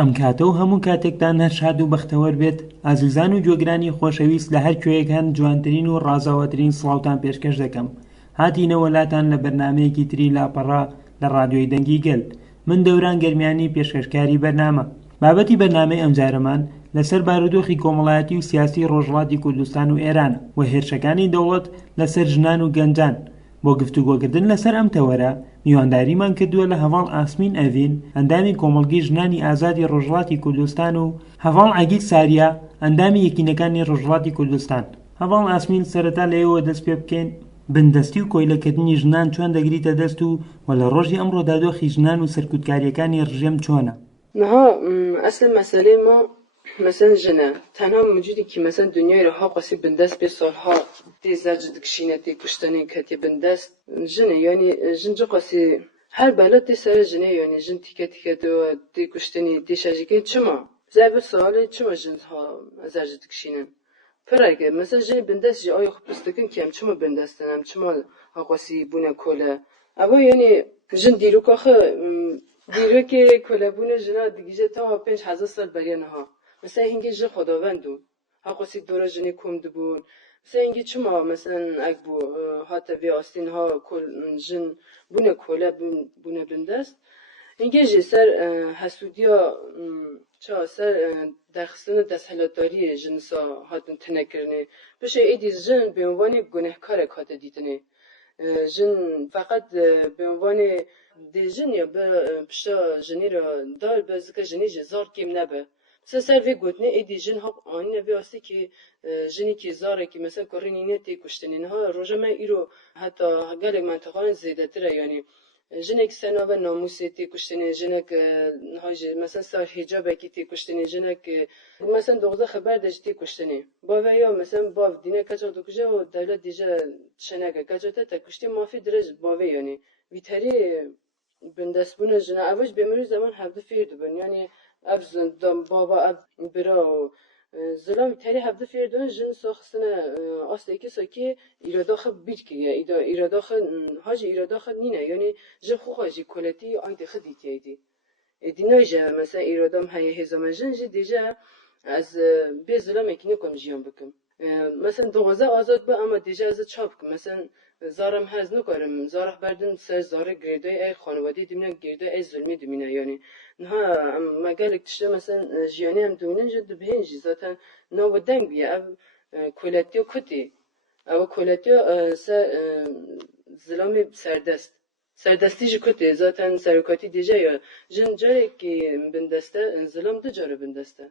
ئەم کاتە و هەموو کاتێکتان هەر شاد و بەختەوەر بێت ئازیزان و گوێگرانی خۆشەویست لە هەر کوێیەکان جوانترین و ڕازاوەترین سڵاوتان پێشکەش دەکەم. هاتینەوە لاتان لە بەرنامەیەکی تری لاپەڕا لە ڕادیۆی دەنگی گەل. من دەوران گەرمیانی پێشکەشکاری بەرنامە. بابەتی بەرنامەی ئەمجارەمان لەسەر بارودۆخی کۆمەڵایەتی و سیاسی ڕۆژهەڵاتی کوردستان و ئێرانە و هێرشەکانی دەوڵەت لەسەر ژنان و گەنجان. بۆ گفتوگۆکردن لەسەر ئەم تەوەرە میوانداریمان کردووە لە هەڤاڵ ئاسمین ئەڤین، ئەندامی کۆمەڵگەی ژنانی ئازادی ڕۆژهەڵاتی کوردستان و هەڤاڵ عەگیل ساریا، ئەندامی یەکینەکانی ڕۆژهەڵاتی کوردستان. هەڤاڵ ئاسمین سەرەتا لەوێەوە دەست پێ بکەین بندەستی و کۆیلەکردنی ژنان چۆن دەگریتە دەست و لە ڕۆژی ئەمڕۆدا دۆخی ژنان و سەرکوتکاریەکانی ڕژێم چۆنە. نها اصل مسئله ما مثلا جنه تنها موجودی که مثلا دنیای رها قصی بندست به سالها دی زجد کشینه دی کشتنی کتی بندست جنه یعنی جنج قصی هر بلد دی سر جنه یعنی جن تیکه تیکه دو دی کشتنی دی شجیگه چما زبر سواله چما جنها زجد کشینه پرگه مثلا جن بندست جای آیا خوب استکن کیم چما بندستنم چما قصی بونه کله اما یعنی جن دیرو که دیره که کلابون جنا دیگه تا 5000 سال بریانه ها مثلا اینکه جه خداوندو ها قصی دورا جنی کم دبون مثلا اینکه چما مثلا اگه بو هات وی آستین ها کل جن بونه کلا بونه بندست اینکه جه سر حسودیا چه سر دخستن دستهلاتداری جنسا هاتن تنکرنه بشه ایدیز جن به عنوان گنهکار کات دیدنه جن فقط به عنوان دیجن یا به پشتا جنی را دار باز که جنی جزار کیم نبه مثلا سر وی گوتنه ای دیجن ها آنی نبی آستی که جنی که زاره که مثلا کارینی نه تی کشتنی نه روزه من ایرو حتی گالک منطقه زیاده تره یعنی جنک سنا و ناموسی تی کشتنی جنک هاج مثلا سر حجاب کی تی کشتنی جنک مثلا دوغزه خبر داشت تی کشتنی با ویا مثلا با دینه کجا دوکجه و دولت دیجا شنگه کجا تا کشتی مافی درج با وی یعنی ویتری بندسبون جنا اوج بمری زمان هفته فیر دبن یعنی افز دم بابا اب برا زلام تری هفته فیر دبن جن ساخسنه اصلی که ساکی ایراداخ بیت که ایراداخ هاج ایراداخ نینه یعنی جن خو خاجی کلتی آید خدیتی ایدی دینایجا مثلا ایرادام های هزام جن جی دیجا از به زلام اکنی کم جیان بکم مثلا دوازه آزاد به اما دیجا از چاپ کم مثلا زارم هز نکارم زاره بردن سر زاره گریده ای خانواده دیمونه گریده ای ظلمی دیمونه یعنی نه مگالک تشته مثلا جیانی هم دونن جد بهنجی زاتن نو دنگ بیه اب کولتیو کتی او کولتیو سر ظلمی سردستی جی کتی زاتن سرکاتی دیجا یا جن جاره که بندسته ظلم دو جاره بندسته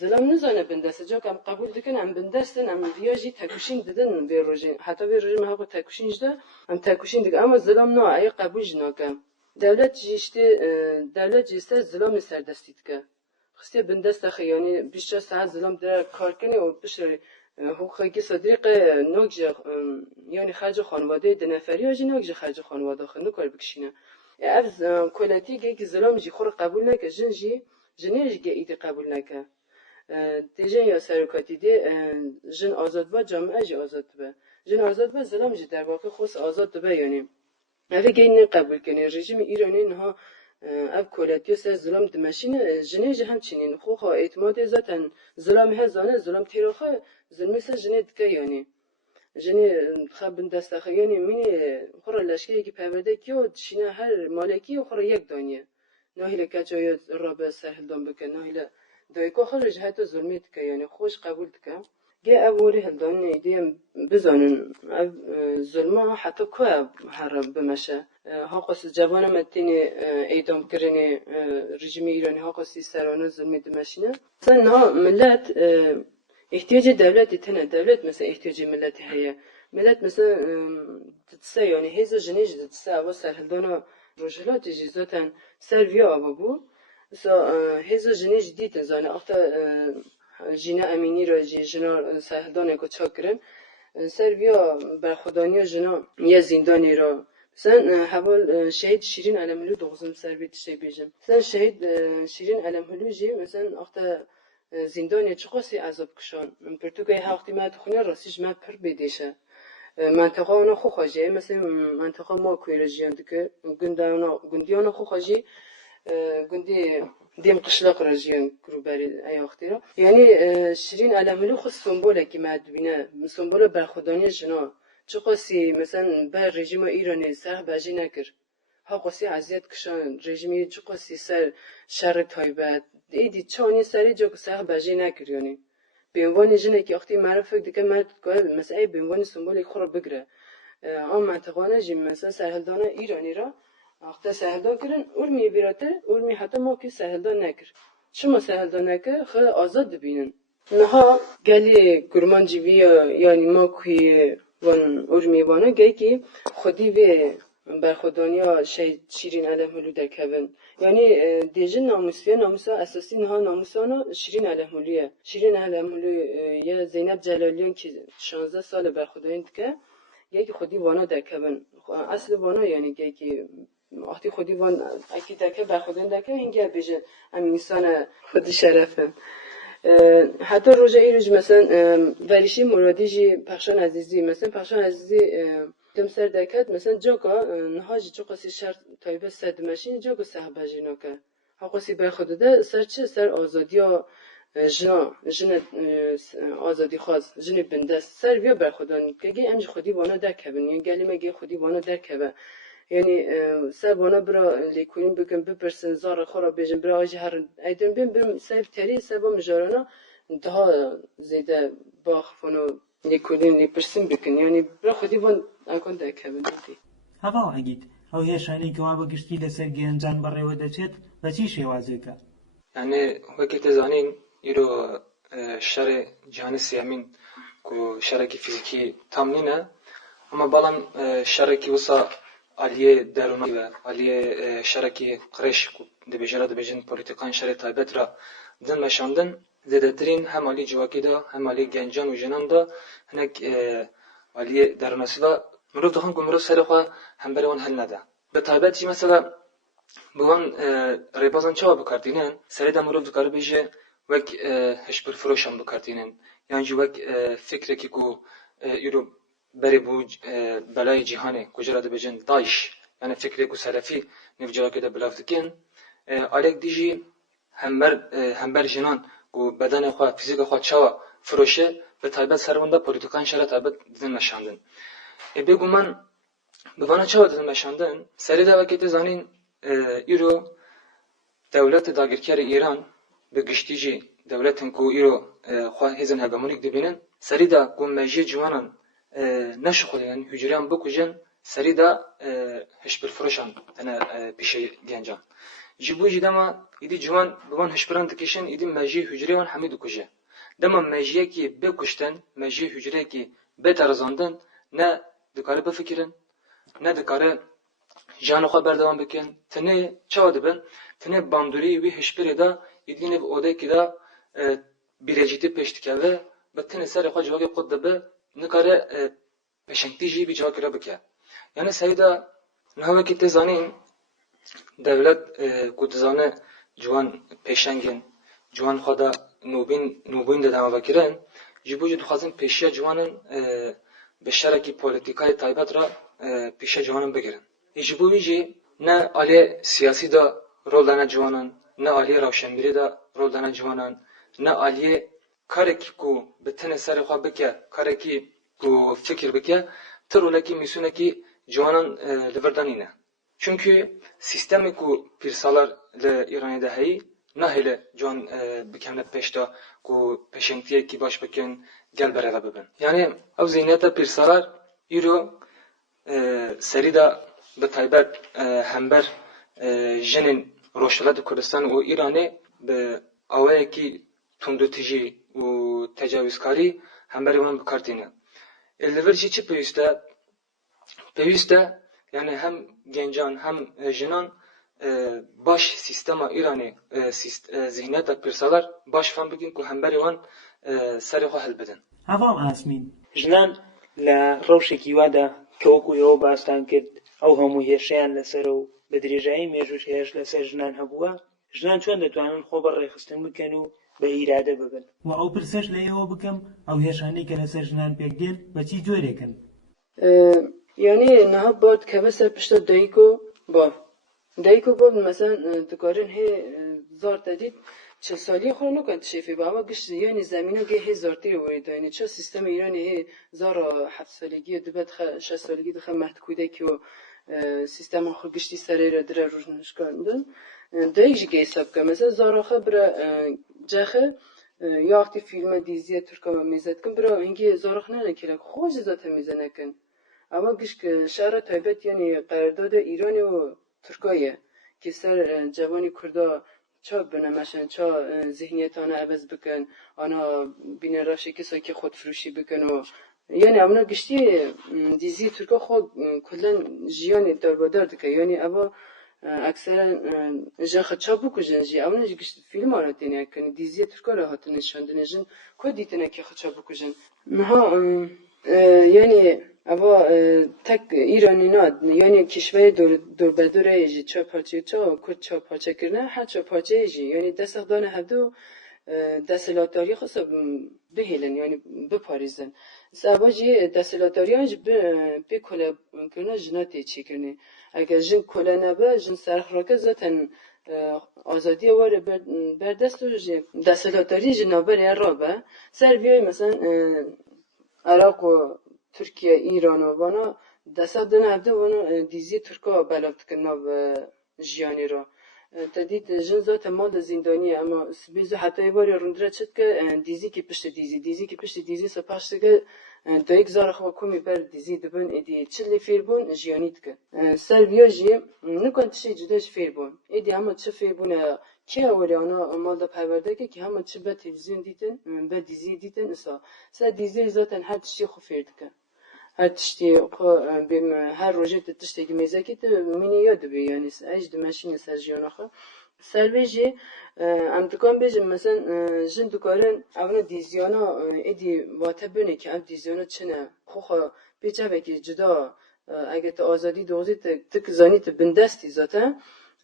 ظلم نزانه بندسته جا کم قبول دکن هم بندستن هم ریاجی تکوشین دادن به روزی حتی به روزی ما حق تکوشین جدا هم تکوشین دک اما ظلم نه ای قبول جناکم دولت جیسته ظلم سردستی که خسته بندسته خیانی بیشتر ساعت ظلم در کار کنه و بشه حقوقی صدیق نوکج یعنی خرج خانواده دنفری آجی نوکج خرج خانواده خنده کار بکشینه اف کلاتی که ظلم جی خور قبول نکه جنیش که ایده قبول نکه دیجن یا سرکاتی دی جن آزاد با جامعه جی آزاد به جن آزاد با ظلم جی در واقع خود آزاد به یعنی اوه گین قبول کنه رژیم ایرانی نه اف کلاتی سر ظلم دمشین جنیج همچنین خو اعتماد ذاتن ظلم هزانه ظلم تیراخه ظلمی سر جنید که یعنی جنی خبن دسته یعنی منی خور لشکری که پرورده کیو شینه هر مالکی و خور یک دانیه نهیله کجای رابع سهل دام بکن نهیله دایکو خرج حتی ظلمیت که یعنی خوش قبول که گه اولی هلدان ایدیم بزنن ظلمه حتی که هر بمشه ها قصد جوان متینی ایدام کردن رژیم ایرانی ها قصدی سرانه ظلمی دمشینه مثلا نه ملت احتیاج دولتی تنه دولت مثلا احتیاج ملتی هیه ملت مثلا دسته یعنی هیزا جنیج دسته اوا سرهلدانا روشلاتی جزاتن سرویا آبا بو مثلا هیزا جنیج دیتن زانه اختا جینا امینی را جنا سرهلدانه که چا کرن سرویا برخودانی جنا یه زندانی را مثلا حوال شهید شیرین علمهلو دوغزم سرویت شی بیجم مثلا شهید شیرین علمهلو جی مثلا اختا زندانی چقاسی عذاب کشان پرتوگای وقتی ما تخونه راستیش ما پر بدیشه منطقه اونا خو خواجه مثلا منطقه ما کویرجیان که گندیانا خو خواجی گندی دیم قشلاق رجیان گروبری ایاختی را یعنی شیرین علملو خود سمبوله که مدبینه سمبول برخودانی جنا چه قصی مثلا بر رژیم ایرانی سر باجی نکر ها قصی عزیت کشان رژیمی چه قصی سر شر تایبت ایدی چانی سری جو که سر باجی نکر یعنی به عنوان جنه که وقتی معرف دیگه مرد که مثلا به عنوان سمبولی خور بگره آن منطقانه جیم مثلا سرهلدانه ایرانی را وقتی سهلدان کردن اولمی بیراته اولمی حتی ما که سهلدان نکر شما سهلدان نکر خیلی آزاد ببینن نها گلی گرمان جیوی یعنی ما که وان اولمی وانه گی که خودی به برخودانیا شیرین علمهلو درکبن یعنی دیجن ناموسا اساسی نها ناموسانا شیرین علمهلویه شیرین علمهلو یا زینب جلالیان که 16 سال برخودانی که یکی خودی وانا درکبن اصل وانا یعنی که وقتی خودی وان اکی دکه برخودن دکه هنگی بیجه ام انسان خودی شرفه حتی روزه ای روز مثلا وریشی مرادی جی پخشان عزیزی مثلا پخشان عزیزی دم سر دکت مثلا جاکا نهاجی جو قصی شرط تایبه سد ماشین جاکا صحبه جینا که ها قصی برخوده سر چه سر آزادی ها جن آزادی خواست جن بندست سر بیا برخودن که گی امج خودی وانا درکبن یعنی گلی مگی خودی وانا درکبه یعنی سبانا برا لیکولین بکن بپرسن زار خورا بیجن برا آجی هر ایدن بیم سیف تری سبا مجارانا daha زیده باخ فنو لیکولین لیپرسن بکن یعنی برا خودی وان اکن درکبن دی هەواڵ ئەگیت ئەو هێشانەی کەوا بە گشتی لەسەر گەنجان بەڕێوە دەچێت بە چی شێوازێکە یعنی وەکی تێزانین ئیرۆ شەڕێ جیهانی سێمین و شەڕێکی فیزیکی تام نینە ئەمە بەڵام شەڕێکی وسا عالیه درونی و عالیه شرکی قرش دبیجرا دبیجن پولیتیکان شر تایبت را دن مشاندن زیادترین هم عالی جواکی دا هم عالی گنجان و جنان دا هنگ عالیه درونسی دا مرو دخان که مرو سر خواه هم بروان هل نده به تایبتی مثلا بوان ریبازان چوا بکردینن سری دا مرو دکار بیجه وک هشبر فروشان بکردینن یعنی جو وک فکره که کو ایرو بری بوج بلای جهانی کجا ده بجن داعش یعنی فکری کو سلفی نفجرا که ده بلافدکن آلیک دیجی همبر جنان کو بدن خود فیزیک خود چوا فروشه به تایبت سرونده پولیتیکان شر تایبت دین نشاندن بگو من بوانا چوا دین نشاندن سری ده وقتی زانین ایرو دولت داگیرکار ایران به گشتیجی دولتن کو ایرو خود هزن هگمونیک دبینن سری ده کو مجی جوانان نشخولن هجریان بکوجن سری دا هشبر فروشان تنه پیش گنجان جیبوجی دما ایدی جوان بوان هشبران تکشن ایدی مجی هجریان حمید کوجه دما مجیه کی بکشتن مجی هجریه کی بترزاندن نه دکاره بفکرن نه دکاره جان خو بردوام بکن تنه چاو دبن تنه باندوری وی هشبر دا ایدی نه اوده کی دا بیرجیتی پشتکاوه بتنه سر خو جواگی قد دبه نکاره پشنگتی جی بی جا کرده بکه یعنی سیدا نهوه که تزانین دولت کدزانه جوان پشنگن جوان خدا نوبین ده دماغ کرن جیبو جو دخوازن پیشیا جوانن به شرکی پولیتیکای تایبت را پیشیا جوانن بگیرن جیبو ویجی نه آلی سیاسی دا رول دانه جوانن نه آلی روشنبیری دا رول دانه جوانن نه آلی کارکی کو به تن سر خواه بکه کارکی کو فکر بکه ترولکی میسونه جوانان لوردانینه çünkü sistemi ku pirsalar le İran'da dahi nahile can bikemle peşta ku peşentiye ki baş bekin gel berada bibin yani ev zihniyete pirsalar iro serida be taybet hember jenin roşalat Kurdistan u İran'ı be avayeki tundutici u tecavüzkari hemberi van bikartine elverci çi peyüste yani hem gencan hem jinan baş sistema İran'ı zihniyete pirsalar baş fan bikin ku hemberi van seri xwe helbidin. هەواڵ ئاسمین ژنان لە ڕەوشێکی وادا کە وەکو ئێوە باستان کرد ئەو هەموو هێرشیان لەسەر و بە درێژایی مێژوش هێرش لەسەر ژنان هەبووە ژنان چۆن دەتوانن خۆ بەڕێخستن بکەن و بە ئیرادە ببن و ئەو پرسەش لە ئێوە بکەم ئەو هێشانەی کە لەسەر ژنان پێکدێن بە چی جۆرێکن yani naha bad keve ser pişta dayiko ba مثلا دکارن هی زار دادید 40 سالی خور نکن تشیفی با اما گشت یعنی زمینو گه هزار تیر ورید یعنی چه سیستم ایرانی زار 7 سالگی دبت 6 سالگی دخه مهد کودکی و سیستم خود گشتی سری را در روزنش کردن دایج گه حساب که مثلا زار خبر جاخه یا وقتی فیلم دیزی ترکا میزد کن برای اینکه زار خنه نکیل خوش ذات میزنه کن اما گشت شهر تایبت یعنی قرارداد ایرانی و ترکیه که سر جوانی کردا چا بنامشن چا ذهنیت آنها عوض بکن آنها بین راشی کسایی که خود فروشی بکن و یعنی اونا گشتی دیزی ترکا خود کلن جیانی داربادار دکه یعنی اما اکثرا جن خدشا بکوژن جی اونا گشت فیلم آنها تینه کن دیزی ترکا را هاتن نشاندن جن کد دیتنه که خدشا بکوژن نها یعنی اما تک ایرانی ناد یعنی کشور دور بدور ایجی چه پارچه چه پارچه کرنه هر چه پارچه ایجی یعنی دست دان هفته دستلاتاری خاصه بهیلن یعنی بپاریزن سباجی دستلاتاری آنج به کلا کرنه جناتی چی کرنه اگر جن کلا نبا جن سرخ راکه زاتن آزادی واره بردست و دستلاتاری جنابر رابه سر بیای مثلا عراق و ترکیه ایران و وانا دست دن هفته وانا دیزی ترکا بلافت کنه و جیانی را تدید جن ذات مال زندانی اما بیزو حتی باری روندره چد که دیزی که پشت دیزی سپاش که دایک زار خو کومی بر دیزی دبن ادی چلی فیربون جیانیت که سر بیاجی نکن تشی جداش فیربون ادی اما چه فیربون که اولی آنها مال دا پرورده که همه چه به تلویزیون دیدن به دیزی دیدن اصلا سر دیزی ذاتن هر تشتی خو فیرد که هر تشتی خو بیم هر روزی تشتی که میزه که منی یاد بی یعنی اجد ماشین سر جیان خو سر بیجی ام دکان بیجم مثلا جن دکارن اونا دیزیانا ادی واتبونه که ام دیزیانا چنه خو بیچه که جدا اگه تا آزادی دوزی تک زانی بندستی ذاته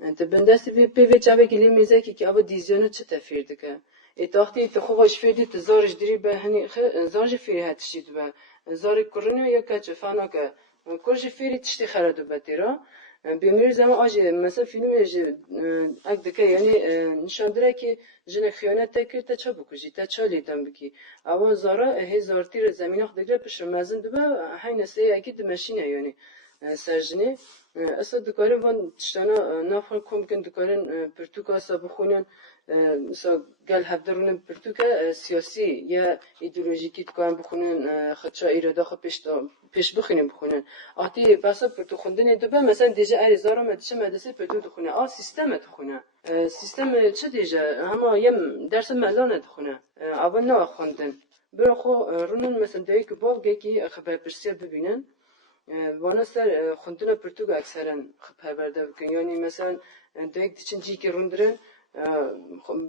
انت بندستی به چه که لیمیزه که ابا دیزیانا چه تفیرده که اتاقتی تخوش فیدی تزارش دری به هنی زارج فیری هتشید به زار کرنی یا کچ فانا که کرج فیری تشتی خرد بتیرا بیمیر زمان آج مثلا فیلم اگ دکه یعنی نشان داره که جن خیانت تکرد تا چه بکوجی تا چه لیدم بکی اما زارا هزارتی ر زمین اخ دگره پش مزن دبه هی نسیه اگه دمشینه یعنی سرجنی اصلا دکاره وان تشتنا نافر کم کن دکارن پرتوکا سب خونن مثلا گل هفدرون پرتوکا سیاسی یا ایدئولوژیکی دکارن بخونن خدشا ایرادا خود پیش بخونن بخونن آتی بسا پرتو خوندن دوبه مثلا دیجا ارزارا مدرسه مدرسه پرتو دخونه سیستم دخونه سیستم چه دیجا اما یم درس ملانه دخونه اول نه خوندن برای خو رونن مثلا دایی که باو گیکی خبر پرسیار ببینن وانا سر خوندنا پرتوگ اکثرا پرورده بکن یعنی مثلا دویک دیچن جی که روندرن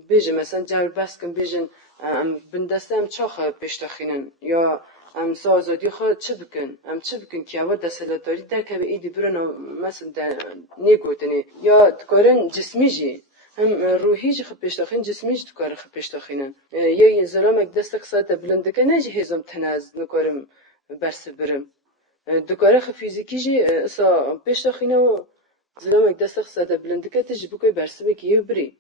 بیجه مثلا جار بس کن بیجن بندسته هم چاخ پیشتاخینن یا ام سازادی خود چه بکن که اول دستلاتاری درکه به ایدی برن مثلا نیگوتنی یا دکارن جسمی جی هم روحی جی خود پیشتاخین جسمی جی دکاره خود پیشتاخینن یا زلامک دستک ساعت بلندکه نجی هزم تناز نکارم برس برم دکاره خ فیزیکی جی اصلا پیشتاخینه و زلامک دستک ساعت بلندکه تجی بکوی برس بکی یه بری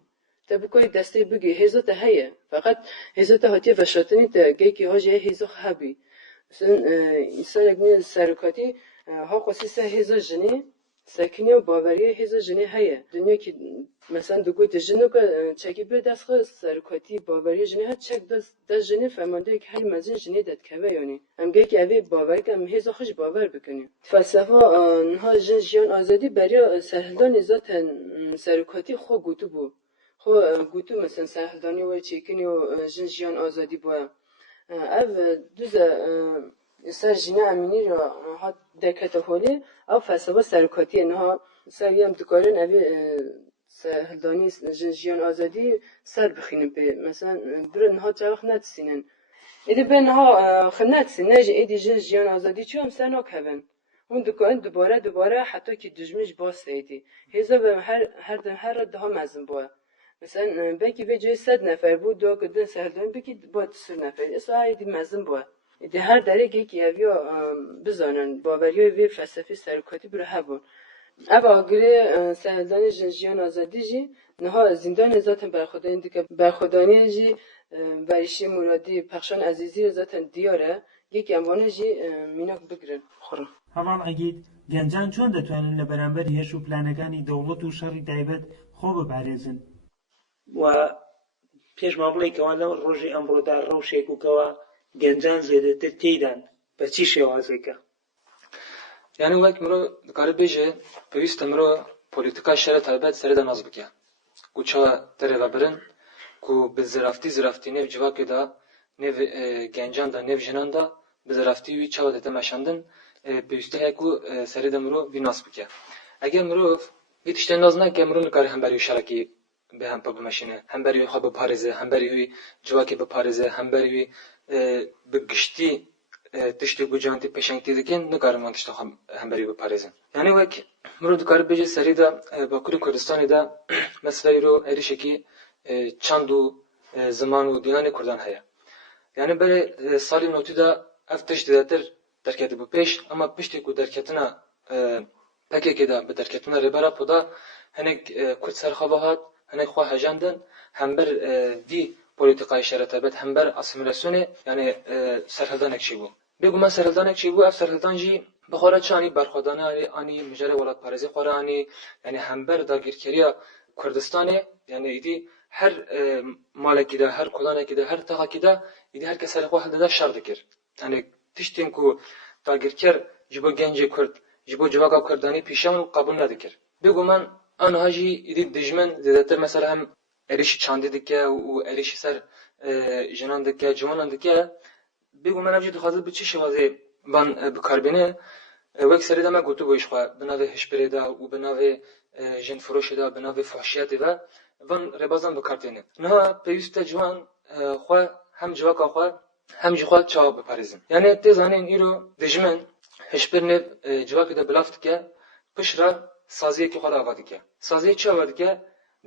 تا بکوی دسته بگی هزو تا هیه فقط هزو تا هاتیه وشاتنی تا گی که ها جه هزو خبی مثلا انسان اگه سرکاتی ها قصی سه هزو جنی سکنی و باوری هزو جنی هیه دنیا که مثلا دکوی تجنو که چکی به دست خود سرکاتی باوری جنی ها چک دست جنی فهمانده که هر مزین جنی داد که یعنی هم گه که اوی باور که هم هزو خوش باور بکنیم فلسفه نها جن آزادی برای سرهلدان ذاتن سرکاتی خو گوتو بو خو گوتو مثلا سرهلدانی و چیکنی و جن آزادی بو اف دوزه سر جنه امینی را ها دکت هولی او فلسفه سرکاتی نها سریم دکارن اوی سرهلدانی جن آزادی سر بخینن به مثلا برن ها جوخ نتسینن ایدی بن ها خنتسین نجی ایدی جن آزادی چون سر نکهون اون دکان دوباره حتی که دجمش باز ایدی هزا به هر ده مزن بوه مثلا بکی به جای 100 نفر بود دو کدن سرهلدانی بکی با 100 نفر اصلا ایدی مزن بوه ایدی هر دره که یکی اویا بزنن باوریای وی فلسفی سرکاتی بره هبون اما اگری سهلدانی جنجیان آزادی جی نها زندان zaten برخودانی دیگه برخودانی جی و ایشی مرادی پخشان عزیزی zaten دیاره یکی اموانه جی میناک بگیرن خورم. هەواڵ ئەگیت گەنجان چۆن دەتوانن لە بەرامبەر هێش و پلانەکانی دەوڵەت و شەڕی تایبەت خۆ بپارێزن؟ و پێشمان بڵێ کەوا لەو ڕۆژی ئەمڕۆدا ڕەوشێک و کەوا گەنجان زیێدەتر تێیدان بە چی شێوازێکە؟ یعنی وەک مرۆ دەکاره بێژێ پێویستە مرۆ پۆلیتیکا شەرە تایبەت سەرێدا ناز بکە کو چاوە دەرێڤە برن کو bi ziraftî nêv civakê da nêv gencan da nêv jinan da bi ziraftî wî çawa dite meşandin pêwîstî heye ku serê de mirov vî nas bike. Eger mirov vî tiştê naz neke mirov nikare hemberî wî şerekî bi hempa bimeşîne, hemberî wî xwe biparêze, hemberî wî civakê biparêze, hemberî wî bi giştî tiştê ku cihantî pêşengtî dikin nikarin wan tişta hemberî biparêzin. Yani wek mirov dikare bêje serê de Bakurê Kurdistanê de mesela îro êrişekî çand û ziman û dîlanê Kurdan heye. Yani böyle salî notî de ev tişt zêdetir derketibû pêş ama piştî ku derketina PKK de bi derketina rêbera poda hinek Kurd serxwe hat, hinek xwe hejandin hember vî polîtikayê şerê taybet hember asimilasyonê yani serhildanek çîbû. Bêguman serhildanek çîbû ev serhildan jî bi xwe re çi anî berxwedanê anî mijare welatparêzê xwe re anî yani hember dagîrkeriya Kurdistanê yani îdî her malekî de, her kolanekî de, her texakî de îdî herkes serê xwe hildide şer dikir. Yani tiştên ku dagîrker ji bo gencê Kurd, ji bo civaka Kurdanî pîşan û qebûl nedikir. Bêguman aniha jî îdî dijmin zêdetir mesela hem êrişî çandê dike û êrişî ser jinan dike, ciwanan dike. Bêguman ev jî dixwaze bi çi şêwazê van bikarbîne wek serê de me gotûbû îşxwe bi navê hişbirê de û bi navê jinfiroşê de, bi navê fuhşiyatê ve van rêbazan bikartêne. Niha pêwîst e ciwan xwe hem civaka xwe hem jî xwe çawa biparêzin. Yani tê zanîn îro dijmin hişbir nêv civakê de bilav dike pişra saziyekî xwe de ava dike. Saziyê çi ava dike?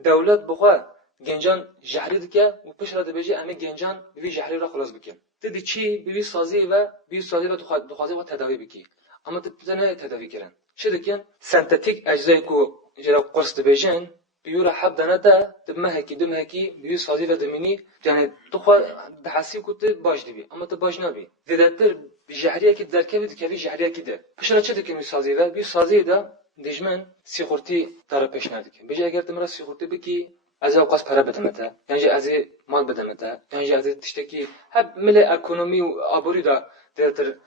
Dewlet bi xwe gencan jehrî dike û pişra dibêje em ê gencan bi vî jehrî re xilas bikin. Tu diçî bi vî saziyê ve dixwazê xwe tedawî bikî. Ama tu ne tedawî kirin. Çi dikin? Sentetik eczayê ku jîra qurs dibêjin Yura hebdana da mehekî du mehekî büyük sazî ve dimînî yani tu xwe dihesî ku tu baş dibî ama tu baş nabî. Zêdetir jehriyekî derkevî dikevî jehriyekî de. Pişra çi dikin wî sazî ve büyük sazî de dijmin sîxurtî dara pêş nedike. Bêje eger tu mira sîxurtî bikî ez ê qas pere bidime te, yan jî ez ê mal bidime te, yan jî ez ê tiştekî hep milê ekonomî û aborî da zêdetir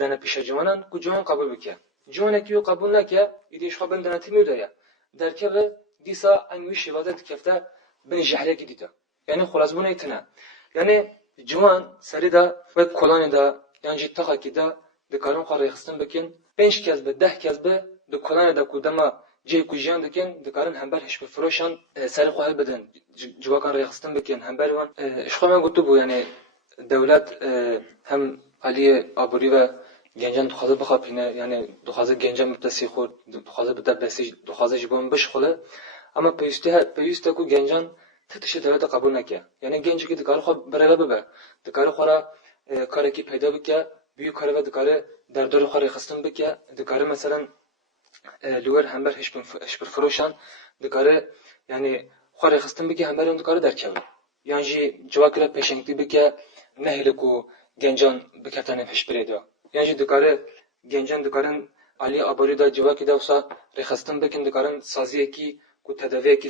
dene pîşa ciwanan ku ciwan qebûl bike. Ciwanekî wî qebûl neke îdî îşxwe bin denetimî de ye. Derkeve dîsa en wî şêvaze dikefte binê jehriyekî dîte. Yani xwerazbûnê tune. Yani ciwan serê de wek kolanê de yan jî texekî de dikarin xwe rêxistin bikin. 5 kez bi 10 kez bi di kolanê de ku dema cihê ku jiyan dikin dikarin hember hişbirfiroşan serê xwe hilbidin. Ciwakan rêxistin bikin hember wan. Îşxwe me gotûbû yani dewlet hem aliyê aborî ve gencan dixwaze bixapîne yani dixwaze gencan bibde sîxur, dixwaze bide besîj, dixwaze ji bo min bişixile ama pêwîst e ku gencan ti tiştê devleta qebûl neke. Yani gencekî dikare xwe birêve bibe. Dikare xwe re karekî peyda bike, büyük kare ve dikare derdorê xwe rêxistin bike, dikare meselen li wer hember hişbirfiroşan dikare yani xwe rêxistin bike hemberên dikare derkeve. Yan jî civakê re pêşengtî bike nehêle ku gencan bikefte nêv hişbirê de. Yan jî dikare gencan dikarin aliyê aborî da civakê de wisa rêxistin bikin dikarin saziyekî ku tedaviyekî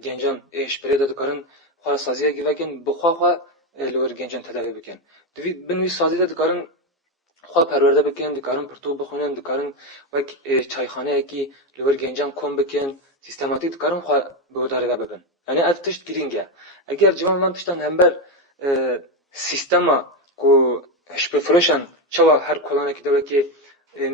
gencan hişbirê de dikarin xwe saziyekî vekin bi xwe li wer gencan tedavî bikin. Divî bin wî sazî de dikarin xwe perwerde bikin, dikarin pirtû bixwînin, dikarin wek çayxaneyekî li wer gencan kom bikin, sîstematîk dikarin xwe bi wêdarê ve bibin. Yani ev tişt girîng e. Eger ciwan van tiştan hember sîstema ku hişbirfiroşan çawa her kolanekî de wekî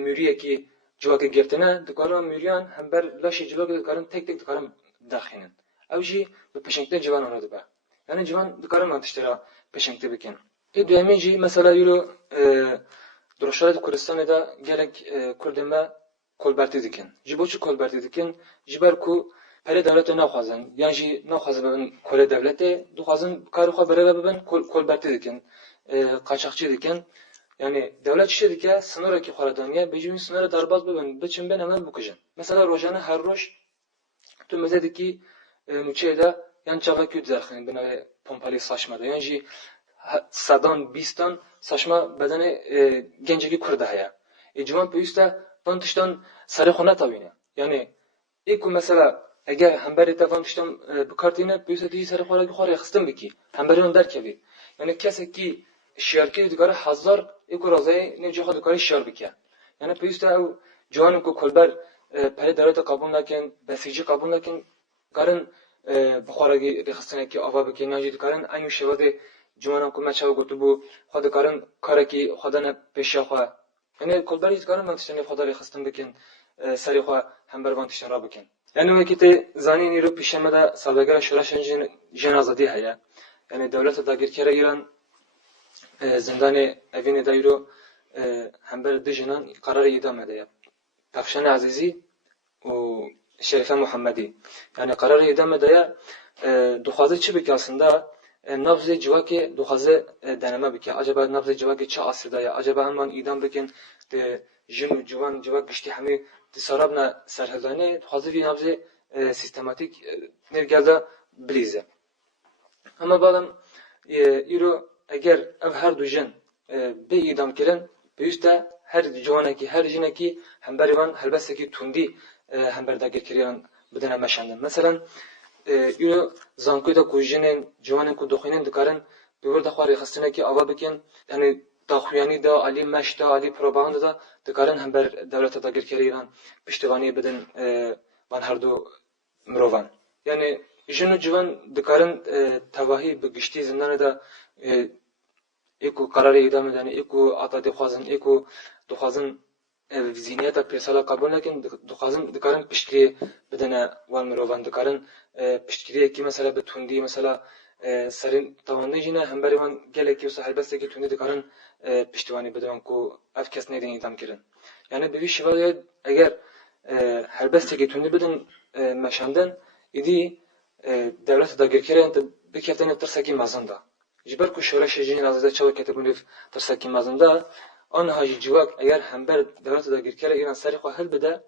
mûriyekî civakê girtine dikarin mûriyan hember laşê civakê dikarin tek dikarin daxînin. Ew jî bi pêşengtê ciwan wan dibe. Yani ciwan dikarin van tiştê re pêşengtê bikin. Duyemîn jî mesela îro di Rojhilatê Kurdistanê de gelek Kurdên me kolbertî dikin. Ji bo çi kolbertî dikin? Ji ber ku perê devletê naxwazin yan jî naxwazin bibin kolê devletê, dixwazin karê xwe birêve bibin kolbertî dikin, qaçaxçî dikin. yani devlet işe dike sınırı ki xaradaniye bejin sınırı darbaz bibin biçim ben hemen bukujin. Mesela rojana her roj tu mezedeki nuçeyda yan çava küt zerxin bina pompalı saçmada. Yani ji sadan bistan saçma bedeni genceki kurda haya. Civan peyüste van tiştan sarı xona tabine. Yani ilk mesela eğer hemberi van tiştan bu kartine peyüste diye sarı xora xora xistim biki. Hemberi on derkevi. Yani kesek ki şiarki dikare hazar ilk razay ne cihad dikare şiar biki. Yani peyüste ev civanın ko kolber peri devlete kabul nakin, besici kabul nakin karın بخوارگی رخصتنه که آوا بکنی نجید کارن اینو شواده جوانان کو مچاو گفتو بو خود کارن کاری که خدا نه پیشا خو یعنی کل بریز کارن من تشنه خدا رخصتن بکن سری خو هم بر وان تشن را بکن یعنی وقتی زانی نیرو پیشمه دا سوداگر شورش جنازادی هيا یعنی دولت داگیر کره ایران زندان اوین دایرو هم بر دجنان قرار ادامه ده پخشن عزیزی و Şerife Muhammedi. Yani kararı idame daya duhazı çi biki aslında nabzı civaki duhazı deneme biki. Acaba nabzı civaki çi asırda ya? Acaba hemen idam bikin de jin civan civak gişti hemi disarabna serhezane duhazı bir nabzı sistematik nergelde bilize. Ama balam iro eğer ev her dujen bir idam kirin büyüste her civanaki her jineki hem berivan helbesteki tundi هم برداگیر کردن بدن مشاندن مثلا یو زانکوی دا کوچینن جوانن کو دخینن دکارن بیور دخواری خستنه کی آوا بکن یعنی داخویانی دا علی مش دا علی پروپاگاندا دا دکارن هم بر دولت داگیر کردن پشتوانی بدن من هر دو مروان یعنی جنو جوان دکارن تواهی بگشتی زندان دا ایکو قراری ادامه دانی ایکو عطا دخوازن ایکو دخوازن زینیت پیسالا قبول نکن دخوازن دکارن پشتری بدنه وان مروان دکارن پشتری کی مثلا به توندی مثلا سرین توانده جنه هم بری وان گله کی وسه هلبسته کی توندی دکارن پشتوانی بدون کو اف کس ندین ایدام کردن یعنی به وی شوال اگر هلبسته کی توندی بدن مشاندن ایدی دولت داگیر کردن بکفتن ترسکی مازنده جبر کو شورش جنین ازاده چاو کتبونی ترسکی مازنده آن هایی جواب اگر هم بر دولت داگیر کرده ایران سری خو حل بده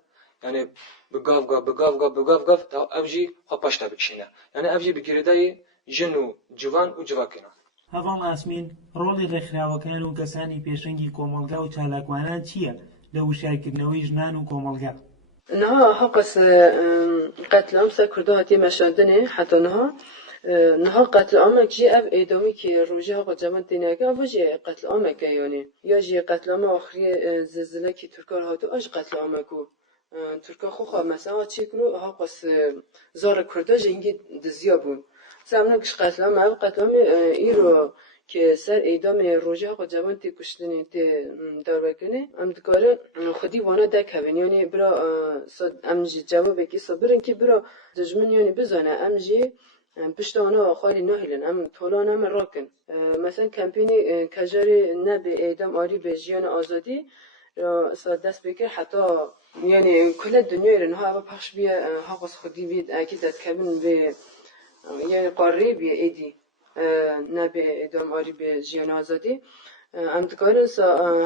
یعنی بگاف تا افجی خو پشت بکشینه یعنی افجی بگیرده جنو جوان و جواکنا هەڤڵ ئاسمین ڕۆڵی ڕێکخراوەکان و کەسانی پێشەنگی کۆمەڵگا و چالاکوانان چییە لە وشارکردنەوەی ژنان و کۆمەڵگا؟ نها حقس قتل عام سر کرده هاتی مشاندنه حتی نها قتل عام جی اف ادامی که روزی ها جوان دینه که وجه قتل عام که یعنی یا جی قتل عام آخری زلزله که ترکار هاتو اج قتل عام کو ترکا خو مثلا چی کرو ها قص زار کرده جنگی دزیا بون سامنا کش قتل عام ایرو که سر اعدام روزی ها جوان تی کشتنی تی دار بکنه ام دکاره خودی وانا دک هون یعنی برا ام جی جوابه کی صبرن کی برا دجمن یعنی بزنه ام جی پشت آنها خالی نهیلن ام طولان ام راکن مثلا کمپینی کجاری نه به اعدام آری به جیان آزادی صد دست بکر حتی یعنی کل دنیا ایران ها اما پخش بیه حقوق خودی بید اکید داد کبن به یعنی قاره بیه ایدی نه به اعدام آری به جیان آزادی ام دکارن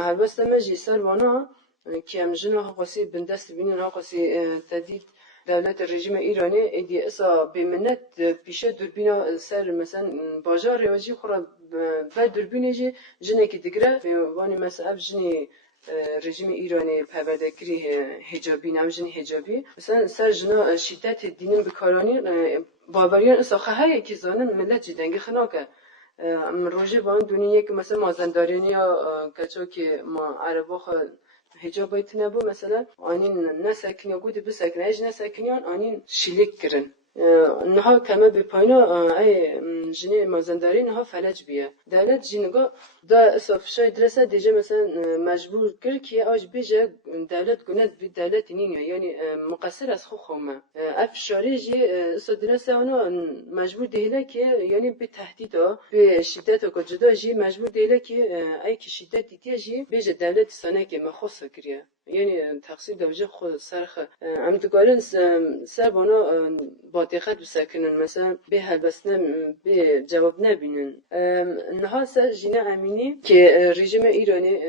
هر بست مجی سر وانا که ام جنو حقوقی بندست بینن حقوقی تدید دولت رژیم ایرانی ایدی اصلا به منت پیشه دوربینا سر مثلا بازار ریاضی خورا و دوربینه جنه که دیگره وانی مثلا جنی رژیم ایرانی پرورده کری حجابی نام جنی حجابی مثلا سر جنا شدت دینی بکارانی باوریان اصلا خواهی که زانن ملت جدنگی خناکه روزه با اون دنیایی که مثلا مازندرانی یا کچا که ما عربا حجاب باید نبود مثلا آنین نسکنیا گودی بسکنه اج نسکنیان آنین شلیک کرن نها کمه به پاینا ای جنی مازندرانی نها فلج بیه دولت جنگا دا صفشای درسه دیجه مثلا مجبور کرد که آج بیجه دولت گند بی دولت نینه یعنی مقصر از خو خومه اف شاری جی درسه آنها مجبور دیله که یعنی به تهدید به شدت و جدا جی مجبور دیله که ای که شدت دیتیه جی بیجه دولت سانه که مخصوص کریه یعنی تقصیر دوجه خود سرخ ام دکارن سر بانا باطخت بسکنن مثلا به هلبسنه به جواب نبینن نها سر جینا امینی که رژیم ایرانی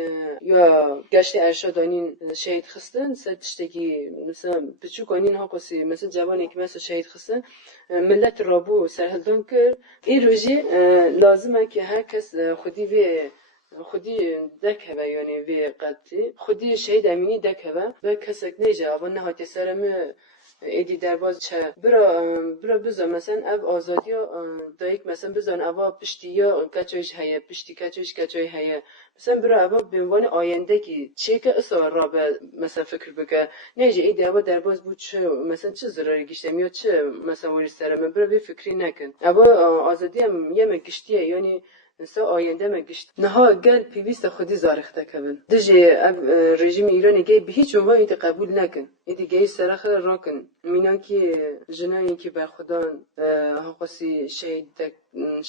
یا گشت ارشادانین شهید خستن سر تشتکی مثلا بچوکانین ها قصی مثلا جوانی که مثلا شهید خستن ملت رابو سرهلدان کرد این روزی لازمه که هر کس خودی دکه یعنی وی قطعی خودی شهید امینی دکه و کسک نیجا و نهایت سرم ایدی درباز چه برا بزن مثلا اب آزادی دایک مثلا بزن اوا پشتی یا کچویش هیا پشتی کچویش هیا مثلا برا اوا به عنوان آینده کی چه که اصلا را به مثلا فکر بکه نیجا ایدی اوا درباز بود چه مثلا چه ضرری گشتم یا چه مثلا وری سرم برا وی فکری نکن اوا آزادی هم یه مگشتیه یعنی نسا آینده مگشت نها گل پیوست خودی زارخته کن دجی رژیم ایرانی گی به هیچ عنوان ایت قبول نکن ایدی گی سرخ راکن مینا کی جنایی کی بر خدا حقوسی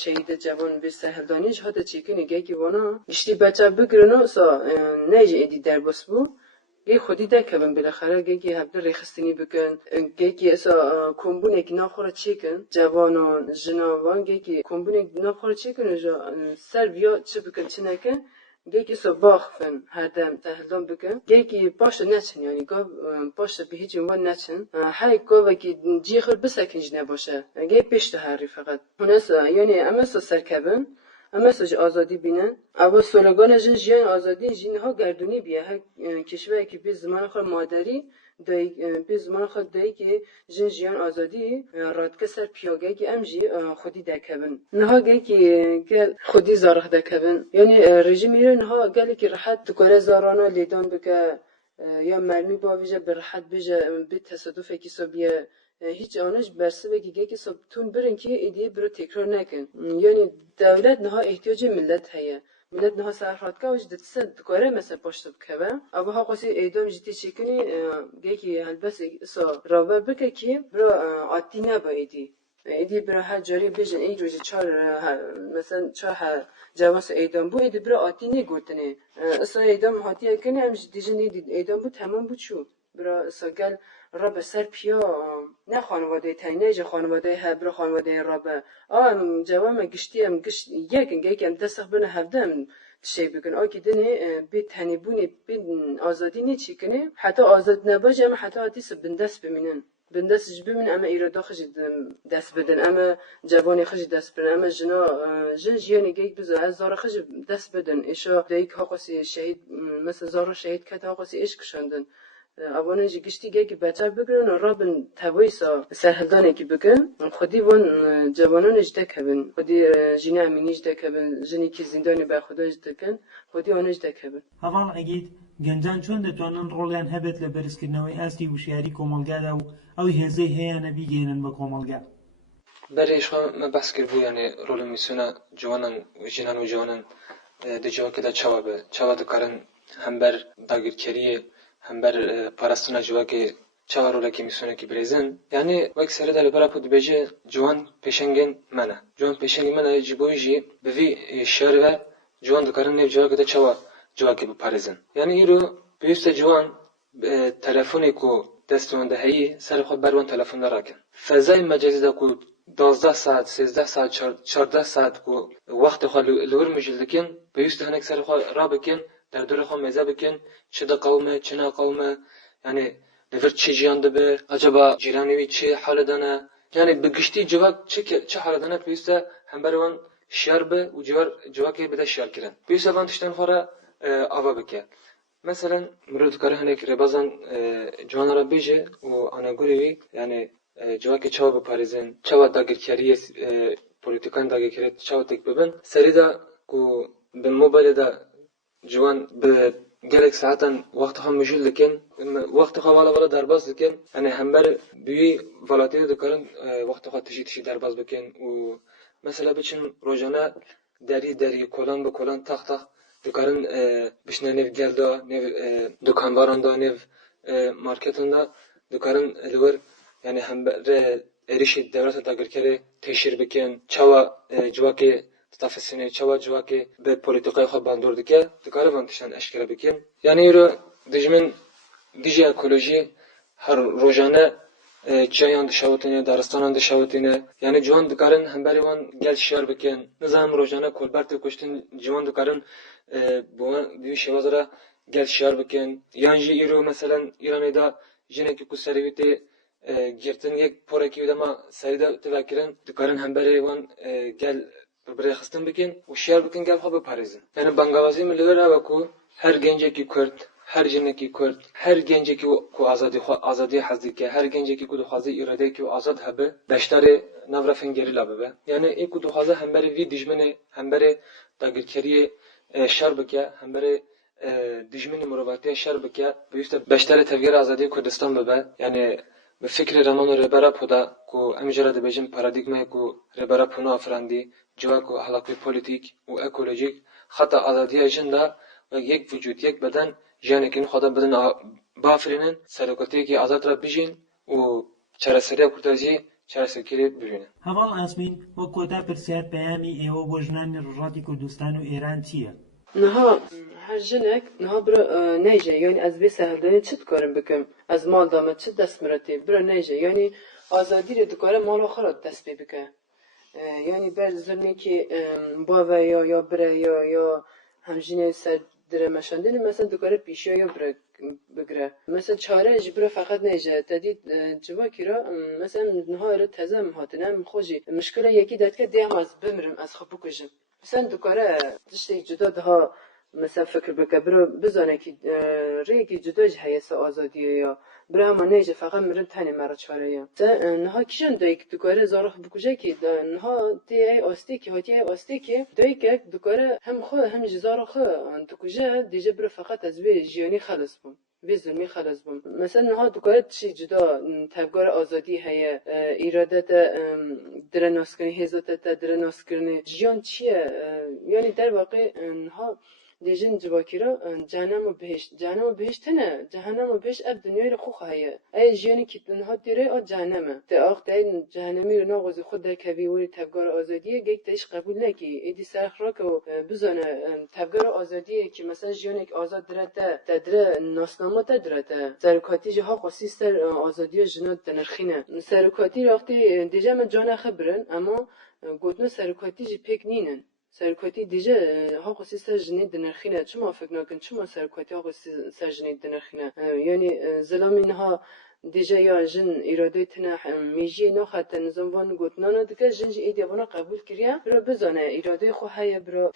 شهید جوان به سهلدانیش هات چیکنی گی کی وانا گشتی بچه بگرنو سا نیجی ایدی در بس بو گی خودی دکبن بالاخره گی هبل ریخستنی بکن گی اصلا کمبونه کی ناخوره چیکن جوان و جنوان گی کمبونه ناخوره چیکن جا سر بیا چه بکن چه نکن گی اصلا باخفن هر دم تهلدان بکن گی باشه نچن یعنی گا باشه به هیچ عنوان نچن هر گا وکی جیخر بسکنج نباشه گی پیش هری فقط هنوز یعنی اما سرکبن اما سوچ آزادی بینن اما سلوگان جن آزادی جنها گردونی بیه هر کشوری که به زمان خود مادری به زمان خود دایی که جن آزادی راد کسر پیاگه که امجی خودی دکبن نها گه که گل خودی زارخ دکبن یعنی رژیم ایران نها گلی که راحت دکاره زارانا لیدان بکه یا مرمی باویجه برحت بیجه به تصادف کی بیه هیچ آنش برسه بگی که سبتون برن که ایده برو تکرار نکن یعنی دولت نها احتیاج ملت هیا ملت نها سرحات که وجد تسد دکاره مثلا پشت بکه اما ها قصی ایدام جدی چکنی گه هلبس سا رابر بکه که برو عادی نبایدی ایدی برو هر جاری بیجن ای روزی چهار مثلا چهار جواز ایدام بو ایدی برو عادی نگوتنه اصلا ایدام هاتیه کنی هم دیجن ایدام بو تمام بود شو برو ساگل رب سر پیا نه خانواده تینیج خانواده هبر خانواده رب جوام گشتیم گشت یکم دست بنا هفدم شی بکن کی دنی به تنیبونی به آزادی نیچی کنه حتی آزاد نباشه اما حتی آتیس بندست بمینن بندست بمین اما ایرادا خج دست بدن اما جوانی خج دست بدن اما جن جیانی گیک بزا از زارا خج دست بدن ایشا دیک حقوسی شهید مثل زارا شهید کت حقوسی عشق شندن اوانه جی گشتی که بچه بگرن و رابن تویسا سرهلدانه که بکن خودی وان جوانان اجده کبن خودی جینه امینی اجده کبن جنی که زندانی بر خدا اجده کن خودی آن اجده کبن هەواڵ ئەگەیت گەنجان چۆن دەتوانن ڕۆڵیان هەبێت لە بەرزکردنەوەی ئاستی وشیاری کۆمەڵگادا و ئەو هێزەی هەیەە بیگەێنن بە کۆمەڵگا برایش ما بحث کربو یعنی رول میسونه جوانان و جنان و جوانان دجاوا که دا چوا دکارن هم بر داگیرکریه هم بر پاراستونا جوا که چهار روله که میسونه که بریزن یعنی وقت سر دل برا پود بجه جوان پیشنگن منه جبویجی به وی شهر و جوان دکارن نیو جوا که دا جوا که بپارزن یعنی ایرو بیست جوان تلفنی کو دستوان دهی سر خود بروان تلفن راکن فضای مجازی دا کو 12 ساعت 13 ساعت 14 ساعت کو وقت خود لور مجلدکن بیست هنک سر خود را بکن در دور خود مزه بکن چه دا قومه چه نا قومه یعنی لور چه جیان دبه acaba جیرانوی چه حال دانه یعنی بگشتی جواب چه حال دانه بیسته هم بروان شیار به و جواب که بده شیار کرن بیسته وان تشتن خورا آوا بکه مثلا مرد کاره هنک ربازان جوان را بیجه و آنها گوریوی یعنی جواب که چوا بپارزن چوا داگرکاری پولیتیکان داگرکاری چوا تک ببن سری دا کو به موبایل دا جوان به گلک ساعتن وقت هم مجول لکن وقت خوا والا درباز لکن یعنی هم بر بیوی والاتی دکارن وقت خوا تشی درباز بکن و مثلا بچن روزانه دری کلان به کلان تخ دکارن بشنه نیو گلدا نیو دکانواران دا نیو مارکتان دا دکارن لور یعنی هم بر اریش دولت داگرکاری تشیر بکن چوا جواکی تفسینه چوا جواکی به پولیتیکای خود باندور دکه دکاره وانتشان اشکال بکن یعنی رو دجمن دیجی اکولوژی هر روزانه چیان دشاوتینه دارستانان دشاوتینه یعنی جوان دکارن هم بری وان گل شیار بکن نظام روزانه کلبرت کشتن جوان دکارن بوان بیش وزرا گل شیار بکن یعنی جی ایرو مثلا ایرانی دا جنه که کسریوتی گرتن یک پورکی دما سریدا تفکرن دکارن هم بری وان گل برای خستن بکن و شیار بکن گل خواب پاریزن یعنی بنگاوازی ملیورا وکو هر گنجه کی کرد هر جنه کی کرد هر گنجه کی کو آزادی حزدی که هر گنجه کی کو دخوازی اراده کی آزاد هبه بشتر نورفن گری لابه یعنی ای کو دخوازه هم بری وی دجمنه هم بری داگرکری شر بکه هم بری دجمن مروتی شر بکه بیشتر بشتر تغییر آزادی کردستان ببه یعنی به فکر رمان ربرا پودا کو امجرد بجم پارادایگمای کو ربرا پونا افراندی جوا کو اخلاقی پلیتیک و اکولوژیک خطا آزادی جندا و یک وجود یک بدن جانی که خدا بدن بافرینن سرکوتی که آزاد را بیجین و چراسری کردازی چراسری ببینن. هەواڵ ئاسمین وەک کۆتا پرسیار پەیامی ئێوە بۆ ژنانی ڕۆژهەڵاتی کوردستان و ئێران چییە؟ نها هر جنک نها برا نیجه یعنی از بی سهلدانی چه کارم بکم از مال دامه چه دست مرتی برا نیجه یعنی آزادی رو دکاره مال آخرات دست بی بکه یعنی بر زنی که باوه یا بره یا همجینه سر دره مشاندنی مثلا دکاره پیشی یا بره بگره مثلا چاره جبره فقط نیجه تدید جوا کرا مثلا نها رو تزم هاتنم خوشی مشکل یکی داد که دیم از بمرم از خبو کجم مثلا دکاره دشتی جدا ده مثلا فکر بکه برو بزنه که ریگی جدا جهیس آزادیه یا برو همه نیجه فقط مرن تنی مرا چاره یا نها کیشن دایی که دکاره زارخ بکجه که نها دیه آستی که هاتی آستی که دایی که دکاره هم خو هم جزار خو دکجه دیجه برو فقط از وی جیانی خلاص بون وی ظلمی خلاص بون مثلا نها دکاره چی جدا تبگار آزادی هیا ایرادت درناسکنی هزات درناسکنی جیان چیه یعنی در واقع نها دیجن جواکیرا جهنم و بهشت نه جهنم و بهشت اب دنیای رو خوخ هیا ای جیانی که تنها دیره آ جهنمه تا آخ تا جهنمی رو ناغوزی خود در کبی وری تبگار آزادیه گیک تایش قبول نکی ایدی سرخ را که بزنه تبگار آزادیه که مثلا جیانی که آزاد درته تدره ناسنامه تدرته سرکاتی جها قصی سر آزادی جنات تنرخینه سرکاتی وقتی دیجا من جان خبرن اما گوتنو سرکاتی جی پک نینن سرکوتی دیجه ها قصی سرجنی دنرخینه چما فکر نکن چما سرکوتی ها قصی سرجنی دنرخینه یعنی ظلامین ها دیجه یا جن اراده تنه میجی نخات نظام وان گوتنانه دکه جن جی ایدی وانا قبول کریه برو بزنه اراده خو های برو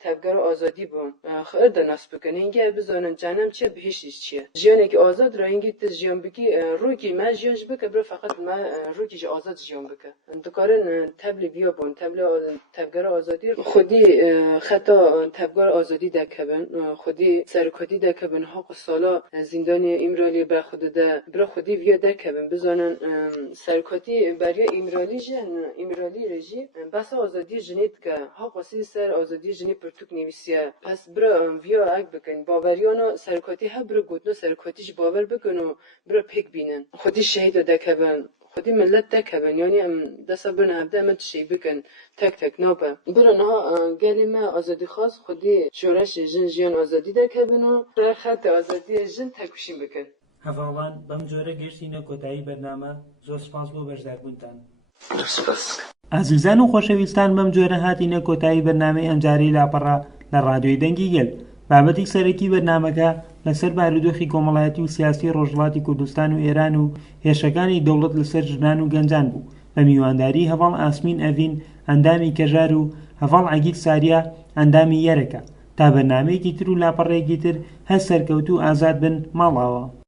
تبگر آزادی بون خیر دناس بکنه اینگه بزنه جنم چیه بهشتش چیه جیانه که آزاد را اینگه تز جیان بکی روکی ما جیانش بکه برو فقط ما روکی جی آزاد جیان بکه دکارن تبلی بیا بون تبگر آزادی خودی خطا تبگر آزادی دکبن خودی سرکوتی دکبن حق سالا زندانی امرالی بر خود ده برو خودی ویا دکبن بزنن سرکوتی برای امرالی رژی بس آزادی جنید که ها قصی سر آزادی جنی پرتوک نویسیه پس برو ویا اگ بکن باوریانا سرکوتی ها برو گوتنو سرکوتیش باور بکن و برو پک بینن خودی شهید دکبن خودی ملت دکبن یعنی دست برن هبده امت شی بکن تک نابه برن ها گلی ما آزادی خواست خودی شورش جن جیان آزادی دکبن و خط آزادی جن تکوشیم بکن هەواڵان بەم جۆرە گەشتینە کۆتایی بەرنامە زۆر سپاس بۆ بەشداربوونتان. ئازیزان و خۆشەویستان بەم جۆرە هاتینە کۆتایی بەرنامەی ئەمجارەی لاپەڕا لە ڕادیۆی دەنگی گەل. بابەتی سەرەکی بەرنامەکە لەسەر بارودۆخی کۆمەڵایەتی و سیاسی ڕۆژهەڵاتی کوردستان و ئێران و هێرشەکانی دەوڵەت لەسەر ژنان و گەنجان بوو بە میوانداری هەواڵ ئاسمین ئەڤین ئەندامی کەژار و هەواڵ عەگیل ساریا ئەندامی یەرەکە تا بەرنامەیەکی تر و لاپەڕەیەکی تر هەر سەرکەوتوو ئازاد بن ماڵەوە.